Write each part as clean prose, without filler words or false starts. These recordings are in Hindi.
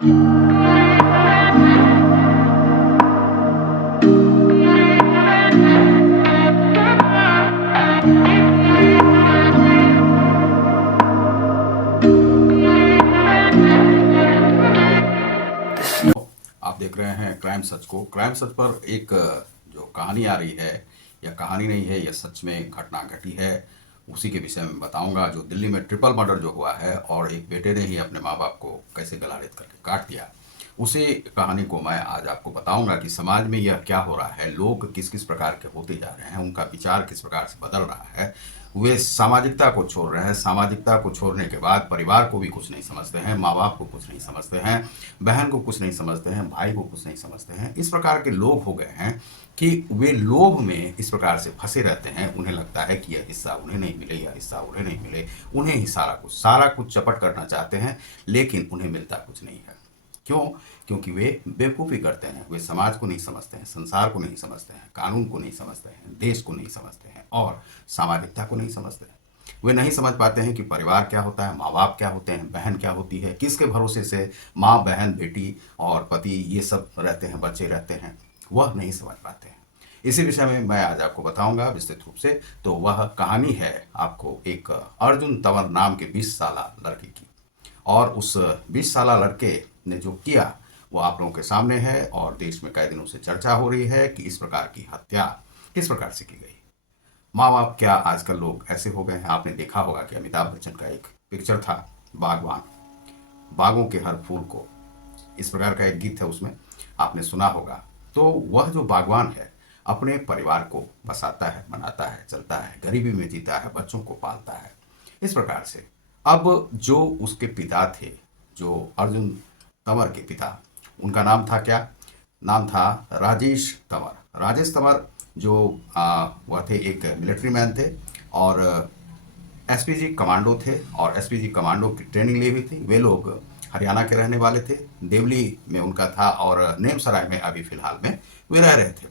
आप देख रहे हैं क्राइम सच को। क्राइम सच पर एक जो कहानी आ रही है, यह कहानी नहीं है, यह सच में घटना घटी है। उसी के विषय में बताऊंगा, जो दिल्ली में ट्रिपल मर्डर जो हुआ है और एक बेटे ने ही अपने माँ बाप को कैसे गलारेत करके काट दिया, उसी कहानी को मैं आज आपको बताऊंगा कि समाज में यह क्या हो रहा है, लोग किस किस प्रकार के होते जा रहे हैं, उनका विचार किस प्रकार से बदल रहा है। वे सामाजिकता को छोड़ रहे हैं, सामाजिकता को छोड़ने के बाद परिवार को भी कुछ नहीं समझते हैं, माँ बाप को कुछ नहीं समझते हैं, बहन को कुछ नहीं समझते हैं, भाई को कुछ नहीं समझते हैं। इस प्रकार के लोग हो गए हैं कि वे लोभ में इस प्रकार से फंसे रहते हैं। उन्हें लगता है कि यह हिस्सा उन्हें नहीं मिले, यह हिस्सा उन्हें नहीं मिले, उन्हें ही सारा कुछ चपट करना चाहते हैं, लेकिन उन्हें मिलता कुछ नहीं है। क्यों? क्योंकि वे बेवकूफ़ी करते हैं, वे समाज को नहीं समझते हैं, संसार को नहीं समझते हैं, कानून को नहीं समझते हैं, देश को नहीं समझते हैं और सामाजिकता को नहीं समझते हैं। वे नहीं समझ पाते हैं कि परिवार क्या होता है, माँ बाप क्या होते हैं, बहन क्या होती है, किसके भरोसे से माँ, बहन, बेटी और पति ये सब रहते हैं, बच्चे रहते हैं, वह नहीं समझ पाते हैं। इसी विषय में मैं आज आपको बताऊंगा विस्तृत रूप से। तो वह कहानी है आपको एक अर्जुन तंवर नाम के 20 साला लड़के की, और उस 20 साला लड़के ने जो किया वो आप लोगों के सामने है और देश में कई दिनों से चर्चा हो रही है कि इस प्रकार की हत्या किस प्रकार से की गई। माँ बाप क्या आजकल लोग ऐसे हो गए हैं। आपने देखा होगा कि अमिताभ बच्चन का एक पिक्चर था, बागवान, बागों के हर फूल को, इस प्रकार का एक गीत है, उसमें आपने सुना होगा। तो वह जो बागवान है अपने परिवार को बसाता है, बनाता है, चलता है, गरीबी में जीता है, बच्चों को पालता है, इस प्रकार से। अब जो उसके पिता थे, जो अर्जुन तंवर के पिता, उनका नाम था क्या? नाम था राजेश तंवर। राजेश तंवर जो वह थे एक मिलिट्री मैन थे और एसपीजी कमांडो थे, और एसपीजी कमांडो की ट्रेनिंग ली हुई थी। वे लोग हरियाणा के रहने वाले थे, देवली में उनका था और नेमसराय में अभी फ़िलहाल में वे रह रहे थे।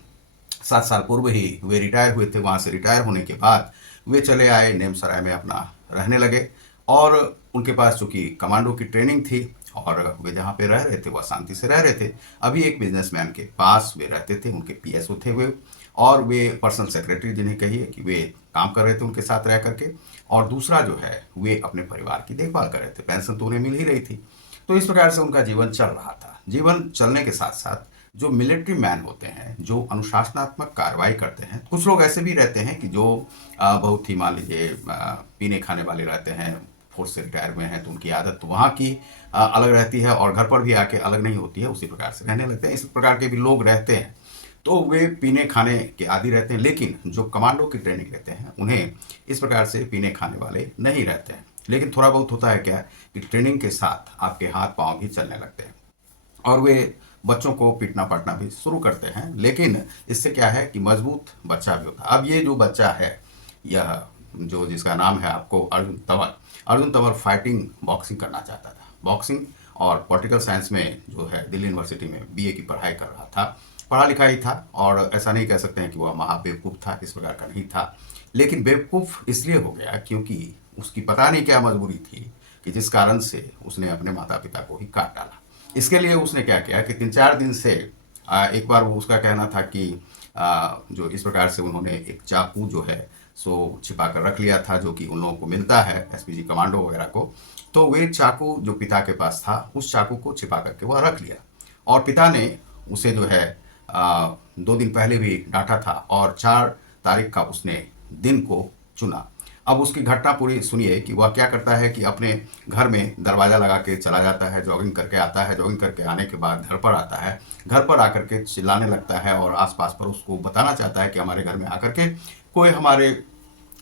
7 साल पूर्व ही वे रिटायर हुए थे। वहाँ से रिटायर होने के बाद वे चले आए नेमसराय में, अपना रहने लगे। और उनके पास चूँकि कमांडो की ट्रेनिंग थी और वे जहाँ पे रह रहे थे वह शांति से रह रहे थे। अभी एक बिजनेसमैन के पास वे रहते थे, उनके पीएसओ थे वे, और वे पर्सनल सेक्रेटरी जिन्हें कहिए कि वे काम कर रहे थे उनके साथ रह करके। और दूसरा जो है वे अपने परिवार की देखभाल कर रहे थे, पेंशन तो उन्हें मिल ही रही थी। तो इस प्रकार से उनका जीवन चल रहा था। जीवन चलने के साथ साथ जो मिलिट्री मैन होते हैं, जो अनुशासनात्मक कार्रवाई करते हैं, कुछ लोग ऐसे भी रहते हैं कि जो बहुत ही मान लीजिए पीने खाने वाले रहते हैं, फोर्स से रिटायर हुए हैं, तो उनकी आदत तो वहाँ की अलग रहती है और घर पर भी आके अलग नहीं होती है, उसी प्रकार से रहने लगते हैं। इस प्रकार के भी लोग रहते हैं, तो वे पीने खाने के आदी रहते हैं। लेकिन जो कमांडो की ट्रेनिंग लेते हैं उन्हें इस प्रकार से पीने खाने वाले नहीं रहते हैं। लेकिन थोड़ा बहुत होता है क्या कि ट्रेनिंग के साथ आपके हाथ पांव भी चलने लगते हैं और वे बच्चों को पीटना पाटना भी शुरू करते हैं। लेकिन इससे क्या है कि मजबूत बच्चा भी होता है। अब ये जो बच्चा है, यह जो जिसका नाम है आपको अर्जुन तंवर, अर्जुन तंवर फाइटिंग बॉक्सिंग करना चाहता था। बॉक्सिंग और पॉलिटिकल साइंस में जो है दिल्ली यूनिवर्सिटी में बीए की पढ़ाई कर रहा था, पढ़ा लिखा ही था, और ऐसा नहीं कह सकते हैं कि वह महा बेवकूफ़ था, इस प्रकार का नहीं था। लेकिन बेवकूफ़ इसलिए हो गया क्योंकि उसकी पता नहीं क्या मजबूरी थी कि जिस कारण से उसने अपने माता पिता को ही काट डाला। इसके लिए उसने क्या किया कि 3-4 दिन से एक बार वो उसका कहना था कि जो इस प्रकार से उन्होंने एक चाकू जो है सो छिपा कर रख लिया था, जो कि उन लोगों को मिलता है एसपीजी कमांडो वगैरह को। तो वे चाकू जो पिता के पास था, उस चाकू को छिपा करके वह रख लिया, और पिता ने उसे जो है 2 दिन पहले भी डांटा था और 4 तारीख का उसने दिन को चुना। अब उसकी घटना पूरी सुनिए कि वह क्या करता है कि अपने घर में दरवाज़ा लगा के चला जाता है, जॉगिंग करके आता है, जॉगिंग करके आने के बाद घर पर आता है, घर पर आकर के चिल्लाने लगता है और आसपास पर उसको बताना चाहता है कि हमारे घर में आकर के कोई हमारे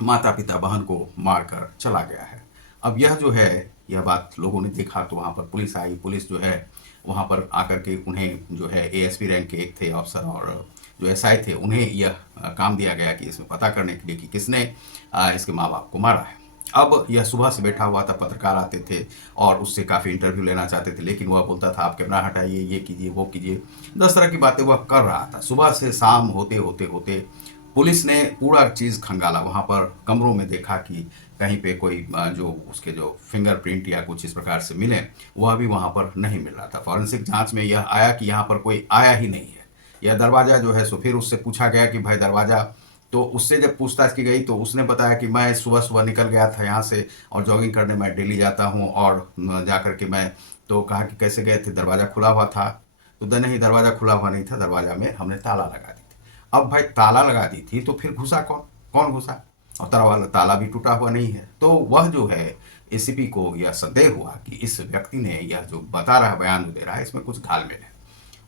माता पिता बहन को मार कर चला गया है। अब यह जो है, यह बात लोगों ने देखा तो वहाँ पर पुलिस आई। पुलिस जो है वहाँ पर आकर के उन्हें जो है एएसपी रैंक के एक थे अफसर और जो एसआई थे, उन्हें यह काम दिया गया कि इसमें पता करने के लिए कि किसने इसके माँ बाप को मारा है। अब यह सुबह से बैठा हुआ था, पत्रकार आते थे और उससे काफ़ी इंटरव्यू लेना चाहते थे, लेकिन वह बोलता था आप कैमरा हटाइए, ये कीजिए, वो कीजिए, 10 तरह की बातें वह कर रहा था। सुबह से शाम होते होते होते पुलिस ने पूरा चीज़ खंगाला, वहाँ पर कमरों में देखा कि कहीं पे कोई जो उसके जो फिंगरप्रिंट या कुछ इस प्रकार से मिले, वह भी वहाँ पर नहीं मिल रहा था। फॉरेंसिक जांच में यह आया कि यहाँ पर कोई आया ही नहीं है। यह दरवाज़ा जो है सो फिर उससे पूछा गया कि भाई दरवाज़ा, तो उससे जब पूछताछ की गई तो उसने बताया कि मैं सुबह सुबह निकल गया था यहाँ से और जॉगिंग करने मैं डेली जाता हूँ और जा कर के मैं, तो कहा कि कैसे गए थे, दरवाज़ा खुला हुआ था। तो नहीं, दरवाज़ा खुला हुआ नहीं था, दरवाज़ा में हमने ताला लगा दी थी। अब भाई ताला लगा दी थी तो फिर घुसा कौन, कौन घुसा? और ताला भी टूटा हुआ नहीं है। तो वह जो है एसीपी को यह संदेह हुआ कि इस व्यक्ति ने यह जो बता रहा है, बयान दे रहा है, इसमें कुछ घालमेल है।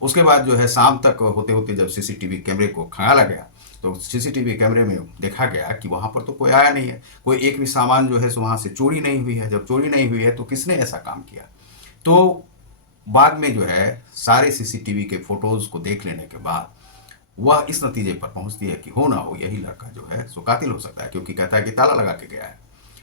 उसके बाद जो है शाम तक होते होते जब सीसीटीवी कैमरे को खंगाला गया तो सीसीटीवी कैमरे में देखा गया कि वहाँ पर तो कोई आया नहीं है, कोई एक भी सामान जो है सो वहाँ से चोरी नहीं हुई है। जब चोरी नहीं हुई है तो किसने ऐसा काम किया? तो बाद में जो है सारे सीसीटीवी के फोटोज को देख लेने के बाद वह इस नतीजे पर पहुंचती है कि हो ना हो यही लड़का जो है सो कातिल हो सकता है, क्योंकि कहता है कि ताला लगा के गया है।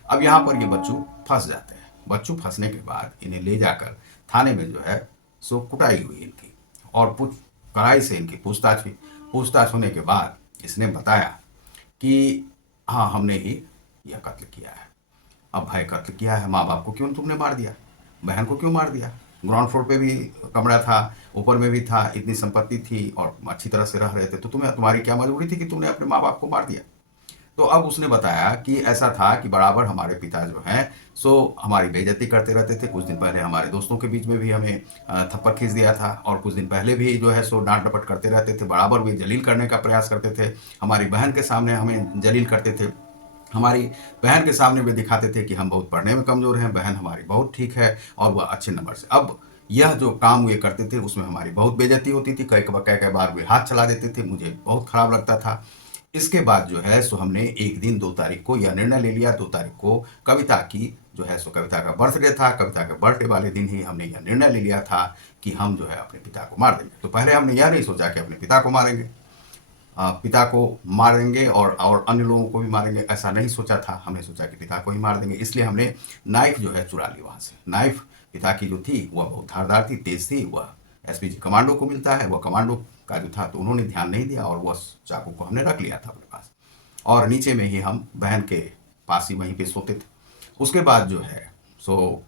अब यहाँ पर ये बच्चू फंस जाते हैं। बच्चू फंसने के बाद इन्हें ले जाकर थाने में जो है सो कुटाई हुई इनकी, और कड़ाई से इनकी पूछताछ हुई। पूछताछ होने के बाद इसने बताया कि हाँ, हमने ही यह कत्ल किया है। अब भाई कत्ल किया है, माँ बाप को क्यों तुमने मार दिया? बहन को क्यों मार दिया? ग्राउंड फ्लोर पे भी कमरा था, ऊपर में भी था, इतनी संपत्ति थी और अच्छी तरह से रह रहे थे, तो तुम्हारी क्या मजबूरी थी कि तुमने अपने माँ बाप को मार दिया? तो अब उसने बताया कि ऐसा था कि बराबर हमारे पिता जो हैं सो हमारी बेइज्जती करते रहते थे। कुछ दिन पहले हमारे दोस्तों के बीच में भी हमें थप्पड़ खींच दिया था, और कुछ दिन पहले भी जो है सो डांट डपट करते रहते थे, बराबर भी जलील करने का प्रयास करते थे। हमारी बहन के सामने हमें जलील करते थे, हमारी बहन के सामने भी दिखाते थे कि हम बहुत पढ़ने में कमज़ोर हैं, बहन हमारी बहुत ठीक है और वह अच्छे नंबर से। अब यह जो काम ये करते थे उसमें हमारी बहुत बेइज्जती होती थी, कई बार वे हाथ चला देते थे, मुझे बहुत खराब लगता था। इसके बाद जो है सो हमने एक दिन 2 तारीख को यह निर्णय ले लिया, 2 तारीख को कविता की जो है सो कविता का बर्थडे था, कविता के बर्थडे वाले दिन ही हमने यह निर्णय ले लिया था कि हम जो है अपने पिता को मार देंगे। तो पहले हमने यह नहीं सोचा कि अपने पिता को मारेंगे, पिता को मारेंगे और अन्य लोगों को भी मारेंगे, ऐसा नहीं सोचा था। हमने सोचा कि पिता को ही मार देंगे, इसलिए हमने नाइफ जो है चुरा ली वहाँ से। नाइफ पिता की जो थी वह बहुत धारदार थी, तेज थी, वह एसपीजी कमांडो को मिलता है, वह कमांडो का जो था तो उन्होंने ध्यान नहीं दिया और वह चाकू को हमने रख लिया था अपने पास, और नीचे में ही हम बहन के पास ही वहीं पे सोते थे। उसके बाद जो है सो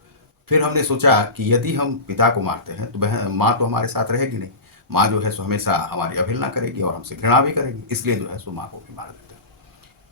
फिर हमने सोचा कि यदि हम पिता को मारते हैं तो बहन माँ तो हमारे साथ रहेगी नहीं, माँ जो है सो हमेशा हमारी अवहेलना करेगी और हमसे घृणा भी करेगी, इसलिए जो है सो माँ को भी मार देते हैं।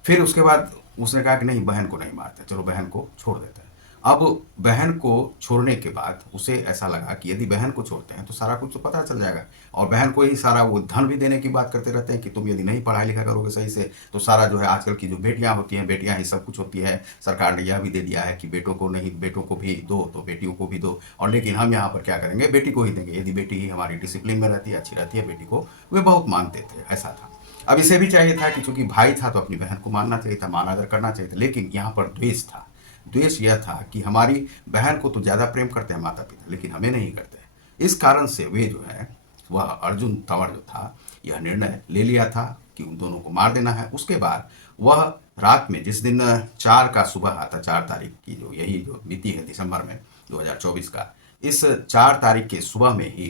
फिर उसके बाद उसने कहा कि नहीं, बहन को नहीं मारते, चलो बहन को छोड़ देते हैं। अब बहन को छोड़ने के बाद उसे ऐसा लगा कि यदि बहन को छोड़ते हैं तो सारा कुछ तो पता चल जाएगा, और बहन को ही सारा वो धन भी देने की बात करते रहते हैं कि तुम यदि नहीं पढ़ाई लिखा करोगे सही से तो सारा जो है आजकल की जो बेटियां होती हैं, बेटियां ही सब कुछ होती है। सरकार ने यह भी दे दिया है कि बेटों को नहीं, बेटों को भी दो तो बेटियों को भी दो, और लेकिन हम यहाँ पर क्या करेंगे, बेटी को ही देंगे। यदि बेटी ही हमारी डिसिप्लिन में रहती है, अच्छी रहती है, बेटी को वे बहुत मानते थे, ऐसा था। अब इसे भी चाहिए था कि चूंकि भाई था तो अपनी बहन को मानना चाहिए था, मान आदर करना चाहिए था, लेकिन यहाँ पर द्वेष था। द्वेष यह था कि हमारी बहन को तो ज़्यादा प्रेम करते हैं माता पिता, लेकिन हमें नहीं करते। इस कारण से वे जो है वह अर्जुन तंवर जो था यह निर्णय ले लिया था कि उन दोनों को मार देना है। उसके बाद वह रात में, जिस दिन 4 का सुबह आता, 4 तारीख की जो यही जो मिति है दिसंबर में 2024 का, इस 4 तारीख के सुबह में ही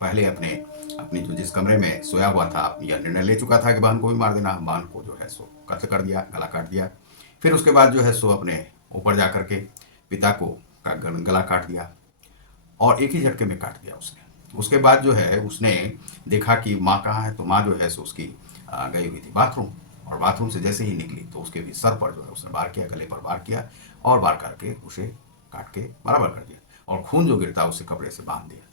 पहले अपनी जो जिस कमरे में सोया हुआ था यह निर्णय ले चुका था कि बहन को भी मार देना। बहन को जो है सो कत्ल कर दिया, गला काट दिया। फिर उसके बाद जो है सो अपने ऊपर जा करके पिता को का गला काट दिया, और एक ही झटके में काट दिया उसने। उसके बाद जो है उसने देखा कि माँ कहाँ है, तो माँ जो है सो उसकी गई हुई थी बाथरूम, और बाथरूम से जैसे ही निकली तो उसके भी सर पर जो है उसने वार किया, गले पर वार किया, और वार करके उसे काट के बराबर कर दिया, और खून जो गिरता उसे कपड़े से बांध दिया था।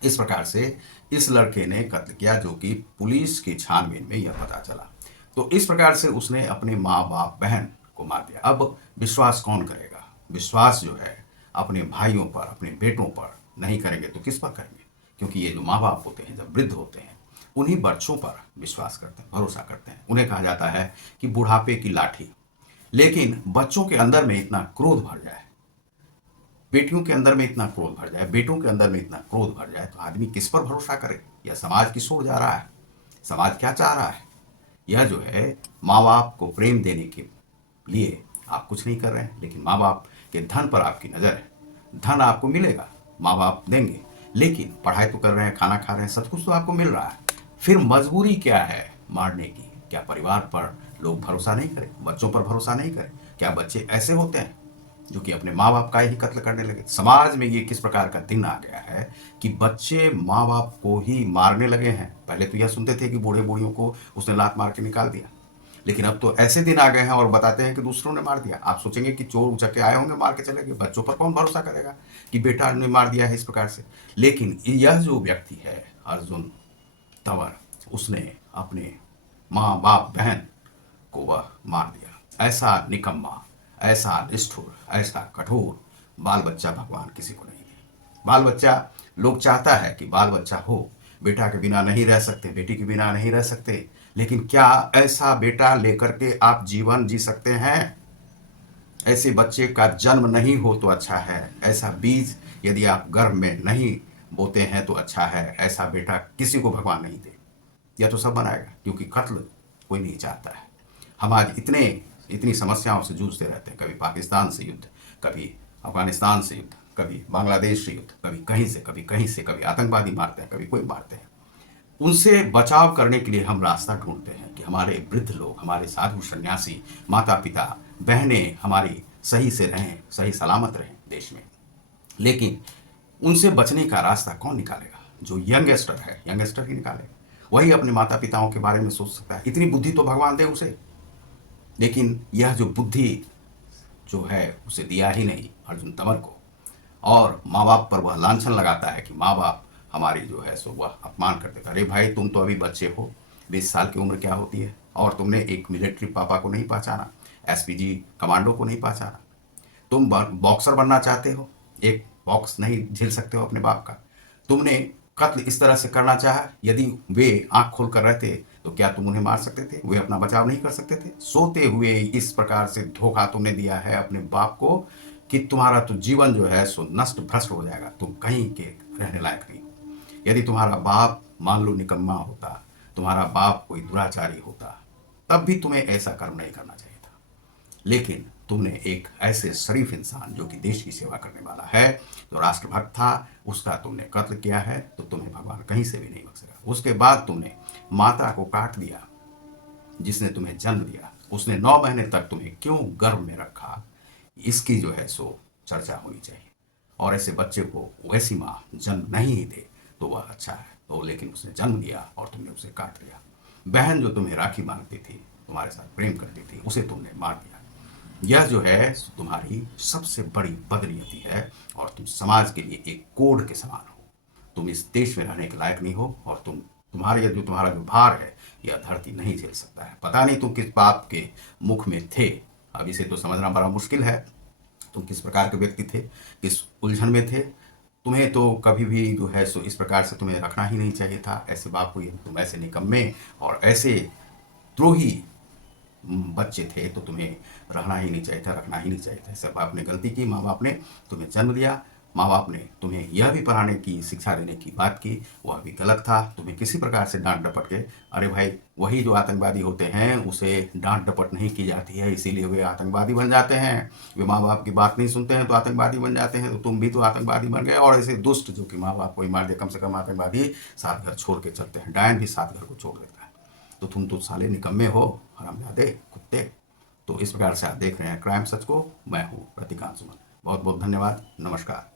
इस प्रकार से इस लड़के ने कत्ल किया, जो कि पुलिस की छानबीन में यह पता चला। तो इस प्रकार से उसने अपने माँ बाप बहन को मार दिया। अब विश्वास कौन करेगा? विश्वास जो है अपने भाइयों पर, अपने बेटों पर नहीं करेंगे तो किस पर करेंगे? क्योंकि ये जो माँ बाप होते हैं, जब वृद्ध होते हैं, उन्हीं बच्चों पर विश्वास करते हैं, भरोसा करते हैं। उन्हें कहा जाता है कि बुढ़ापे की लाठी। लेकिन बच्चों के अंदर में इतना क्रोध भर जाए, बेटियों के अंदर में इतना क्रोध भर जाए, बेटों के अंदर में इतना क्रोध भर जाए, तो आदमी किस पर भरोसा करे? यह समाज किस ओर जा रहा है? समाज क्या चाह रहा है? यह जो है माँ बाप को प्रेम देने के लिए आप कुछ नहीं कर रहे हैं, लेकिन माँ बाप के धन पर आपकी नज़र है। धन आपको मिलेगा, माँ बाप देंगे, लेकिन पढ़ाई तो कर रहे हैं, खाना खा रहे हैं, सब कुछ तो आपको मिल रहा है। फिर मजबूरी क्या है मारने की? क्या परिवार पर लोग भरोसा नहीं करें, बच्चों पर भरोसा नहीं करें? क्या क्या बच्चे ऐसे होते हैं जो कि अपने माँ बाप का ही कत्ल करने लगे? समाज में ये किस प्रकार का दिन आ गया है कि बच्चे माँ बाप को ही मारने लगे हैं। पहले तो यह सुनते थे कि बूढ़े बूढ़ियों को उसने लात मार के निकाल दिया, लेकिन अब तो ऐसे दिन आ गए हैं और बताते हैं कि दूसरों ने मार दिया। आप सोचेंगे कि चोर उचक्के आए होंगे मार के चले गए। बच्चों पर कौन भरोसा करेगा कि बेटा ने मार दिया है इस प्रकार से। लेकिन यह जो व्यक्ति है अर्जुन तंवर, उसने अपने माँ बाप बहन को वह मार दिया। ऐसा निकम्मा, ऐसा निष्ठुर, ऐसा कठोर बाल बच्चा भगवान किसी को नहीं दे। बाल बच्चा, लोग चाहता है कि बाल बच्चा हो, बेटा के बिना नहीं रह सकते, बेटी के बिना नहीं रह सकते, लेकिन क्या ऐसा बेटा लेकर के आप जीवन जी सकते हैं? ऐसे बच्चे का जन्म नहीं हो तो अच्छा है। ऐसा बीज यदि आप गर्भ में नहीं बोते हैं तो अच्छा है। ऐसा बेटा किसी को भगवान नहीं दे। यह तो सब बनाएगा, क्योंकि कत्ल कोई नहीं चाहता है। हम आज इतनी समस्याओं से जूझते रहते हैं। कभी पाकिस्तान से युद्ध, कभी अफगानिस्तान से युद्ध, कभी बांग्लादेश से युद्ध, कभी कहीं से, कभी कहीं से, कभी आतंकवादी मारते हैं, कभी कोई मारते हैं। उनसे बचाव करने के लिए हम रास्ता ढूंढते हैं कि हमारे वृद्ध लोग, हमारे साधु सन्यासी, माता पिता, बहनें हमारी सही से रहें, सही सलामत रहें देश में। लेकिन उनसे बचने का रास्ता कौन निकालेगा? जो यंगस्टर है, यंगस्टर ही निकाले। वही अपने माता पिताओं के बारे में सोच सकता है। इतनी बुद्धि तो भगवान दे उसे, लेकिन यह जो बुद्धि जो है उसे दिया ही नहीं अर्जुन तंवर को। और माँ बाप पर वह लांछन लगाता है कि माँ बाप हमारी जो है सो वह अपमान कर देता। अरे भाई, तुम तो अभी बच्चे हो, 20 साल की उम्र क्या होती है, और तुमने एक मिलिट्री पापा को नहीं पहचाना, एसपीजी कमांडो को नहीं पहचाना। तुम बॉक्सर बनना चाहते हो, एक बॉक्स नहीं झेल सकते हो अपने बाप का। तुमने कत्ल इस तरह से करना चाहा, यदि वे आंख खोल कर रहते तो क्या तुम उन्हें मार सकते थे? वे अपना बचाव नहीं कर सकते थे? सोते हुए इस प्रकार से धोखा तुमने दिया है अपने बाप को कि तुम्हारा तो जीवन जो है सो नष्ट भ्रष्ट हो जाएगा, तुम कहीं के रहने लायक नहीं। यदि तुम्हारा बाप मान लो निकम्मा होता, तुम्हारा बाप कोई दुराचारी होता, तब भी तुम्हें ऐसा कर्म नहीं करना चाहिए था। लेकिन तुमने एक ऐसे शरीफ इंसान जो कि देश की सेवा करने वाला है, जो राष्ट्रभक्त था, उसका तुमने कत्ल किया है, तो तुम्हें भगवान कहीं से भी नहीं बख्शेगा। उसके बाद तुमने माता को काट दिया जिसने तुम्हें जन्म दिया। उसने 9 महीने तक तुम्हें क्यों गर्भ में रखा, इसकी जो है सो चर्चा होनी चाहिए। और ऐसे बच्चे को वैसी माँ जन्म नहीं दे तो वह अच्छा है। तो लेकिन उसने जन्म दिया और तुमने उसे काट दिया। बहन जो तुम्हें राखी बांधती थी, तुम्हारे साथ प्रेम करती थी, उसे तुमने मार दिया। यह जो है तुम्हारी सबसे बड़ी बदनीयती है, और तुम समाज के लिए एक कोड के समान हो। तुम इस देश में रहने के लायक नहीं हो, और तुम्हारा जो भार है यह धरती नहीं झेल सकता है। पता नहीं तुम किस बाप के मुख में थे, अब इसे तो समझना बड़ा मुश्किल है। तुम किस प्रकार के व्यक्ति थे, किस उलझन में थे। तुम्हें तो कभी भी जो है सो इस प्रकार से तुम्हें रखना ही नहीं चाहिए था। ऐसे बाप को, तुम ऐसे निकम्मे और ऐसे द्रोही बच्चे थे तो तुम्हें रहना ही नहीं चाहिए था, रखना ही नहीं चाहिए था। सब बाप ने गलती की। माँ बाप ने तुम्हें जन्म दिया, माँ बाप ने तुम्हें यह भी पढ़ाने की, शिक्षा देने की बात की, वह भी गलत था। तुम्हें किसी प्रकार से डांट डपट के, अरे भाई, वही जो आतंकवादी होते हैं उसे डांट डपट नहीं की जाती है, इसीलिए वे आतंकवादी बन जाते हैं। वे माँ बाप की बात नहीं सुनते हैं तो आतंकवादी बन जाते हैं। तो तुम भी तो आतंकवादी बन गए। और ऐसे दुष्ट जो कि माँ बाप को ही मार दे, कम से कम आतंकवादी 7 घर छोड़ के चलते हैं। डायन भी 7 घर को छोड़ देता है। तो तुम तो साले निकम्मे हो, हरामजादे, कुत्ते। तो इस प्रकार से आप देख रहे हैं क्राइम सच को। मैं हूँ प्रतिकांत सुमन। बहुत बहुत धन्यवाद। नमस्कार।